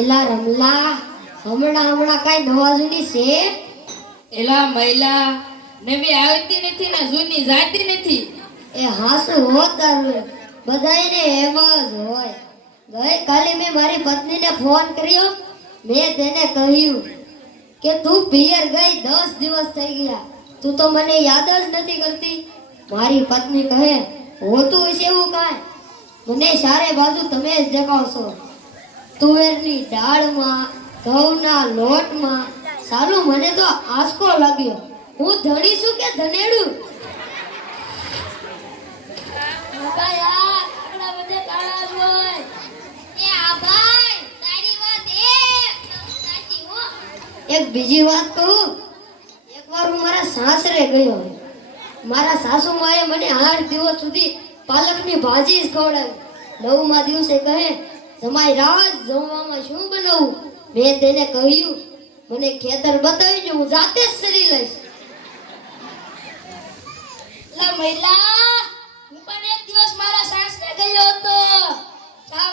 એલા રમલા હમણાં કાઈ નવા જૂની છે? એલા મહિલા નવી આવતી નથી ને જૂની જાતી નથી. એ હાસુ હોતા બધાયને એમ જ હોય. ગઈ કાલે મેં મારી પત્નીને ફોન કર્યો. મેં તેને કહ્યું કે તું પિયર ગઈ 10 દિવસ થઈ ગયા, તું તો મને યાદ જ નથી કરતી. મારી પત્ની કહે હોતું હશે એવું કાંઈ, મને સારે બાજુ તમે જ દેખાવશો. તુવેરની દાળમાં, ઘઉંના લોટમાં. સાલું મને તો આંસકો લાગ્યો. હું ધણી છું કે ધનેડું? એક બીજી વાત કહું. એકવાર હું મારા સાસરે ગયો. મારા સાસુમાએ મને 8 દિવસ સુધી પાલકની ભાજી જ ખવડાવી. 9મા દિવસે કહે જમાઈ રાજ જમવામાં શું બનાવું? મેં તેને કહ્યું મને ખેતર બતાવીને હું જાતે જ સરી લઈશ. લા મહિલા હું પણ એક દિવસ મારા સાસરે ગયો હતો.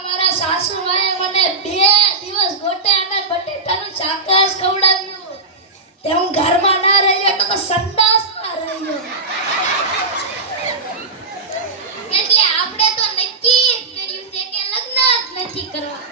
મારા સાસુમાએ મને 2 દિવસ ગોટે અને બટેટાનું શાક જ ખવડાવ્યું. તે હું ઘરમાં ના રહ્યો તો સંડાસમાં રહ્યો. એટલે આપણે તો નક્કી કર્યું છે કે લગ્ન જ નથી કરવા.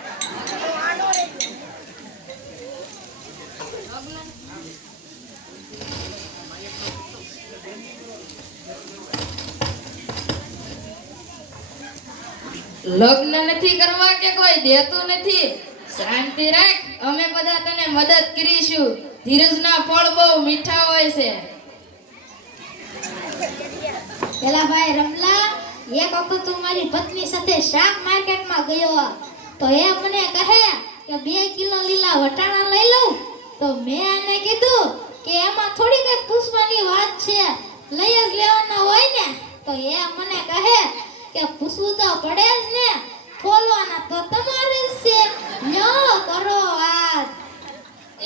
લગ્ન નથી કરવા કે કોઈ દેતું નથી. શાંતિ રાખ, અમે બધા તને મદદ કરીશું. ધીરજના ફળ બહુ મીઠા હોય છે. પેલા ભાઈ રમલા, એક વખત તું મારી પત્ની સાથે શાક માર્કેટમાં ગયો તો એ મને કહે કે 2 કિલો લીલા વટાણા લઈ લઉં. તો મેં એને કીધું કે એમાં થોડી કઈ પૂછવાની વાત છે, લઈ જ લેવાના હોય ને. તો એ મને કહે કે પૂછવું તો પડે જ ને, ખોલવાના તો તમારે જ છે, લ્યો કરો વાત.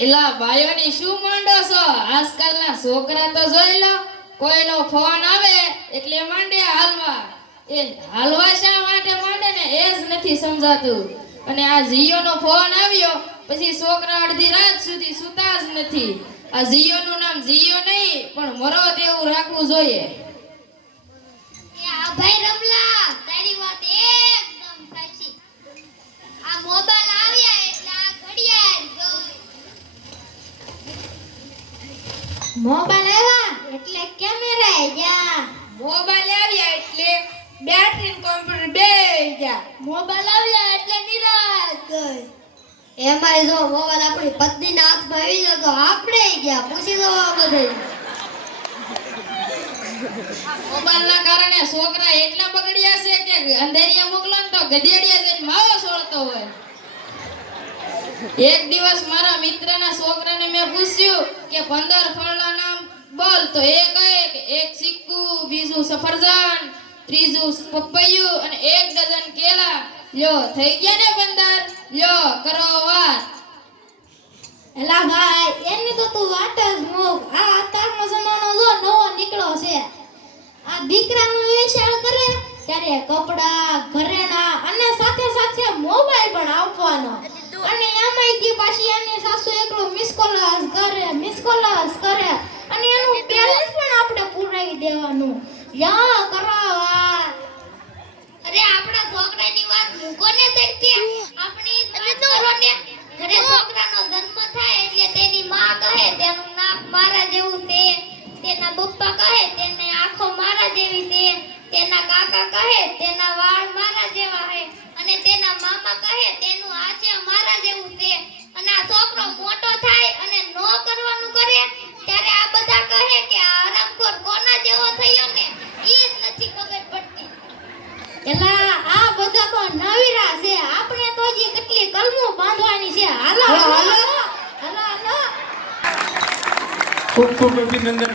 એલા ભાઈઓની શું માંડો છો? આજકાલના છોકરા તો જોઈ લો, કોઈનો ફોન આવે એટલે માંડે હાલવા. એ હાલવા શા માટે માંડે ને એ જ નથી સમજાતું. અને આ જીઓનો ફોન આવ્યો પછી છોકરા અડધી રાત સુધી સૂતા જ નથી. આ જીઓનું નામ જીઓ નહીં પણ મરો તેવું રાખવું જોઈએ. આ ભાઈ રમલા, તારી વાત એકદમ સાચી. આ મોબાઈલ આવ્યા એટલે આ ઘડિયાળ ગઈ. મોબાઈલ આવ્યા એટલે કેમેરા ગયા. મોબાઈલ આવ્યા એટલે બેટરી કોમ્પ્યુટર બે ગયા. મોબાઈલ આવ્યા એટલે નિરાશ ગઈ. એમાંય જો મોબાઈલ આપણી પત્નીના હાથમાં આવી ગયો તો આપણે ગયા. પૂછી દો આ બધે. મોબાઈલના કારણે છોકરા એટલા બગડ્યા છે કે અંધેરિયા મોકલો તો ગધેડિયા જઈને માવો છોડતો હોય. એક દિવસ મારા મિત્રના છોકરાને મેં પૂછ્યું કે 15 ફળના નામ બોલ. તો એ કહે કે 1 ચીકુ, બીજું સફરજન, ત્રીજું પપૈયું અને 1 ડઝન કેળા. લ્યો થઈ ગયા ને 15. લ્યો કરો વાત. એલા ભાઈ, એની તો તું વાત જ મૂક. આ અત્યારનો જમાનો જો નવો નીકળ્યો છે. આ દીકરાનું વેચાણ કરે ત્યારે કપડા, ઘરેણા અને સાથે સાથે મોબાઈલ પણ આપવાનો. અને એમાંય કે પાછી એની સાસુ એકલો મિસ કોલ કરે અને એનું બેલેન્સ પણ આપણે પુરાવી દેવાનું. યા કરાવા. અરે આપણા છોકરાની વાત મૂકો ને તડકે, આપણી વાત કરો ને. ઘરે છોકરાનો જન્મ થાય એટલે તેની માં કહે તેનું નાક મારા જેવું છે, તેના પપ્પા કહે તેને આંખો મારા જેવી છે, તેના કાકા કહે તેના વાળ મારા જેવા છે, અને તેના મામા કહે તેનું આંચે મારા જેવું છે. અને આ છોકરો મોટો થાય અને નો કરવાનું કરે ત્યારે આ બધા કહે કે આ હરામખોર કોના જેવો થયો ને ઈ જ નથી ખબર પડતી. એલા આ બધા તો નવીરા છે. આપણે તો હજી કેટલી કલમો બાંધવાની છે. હાલો હાલો હાલો હાલો. ખૂબ ખૂબ અભિનંદન.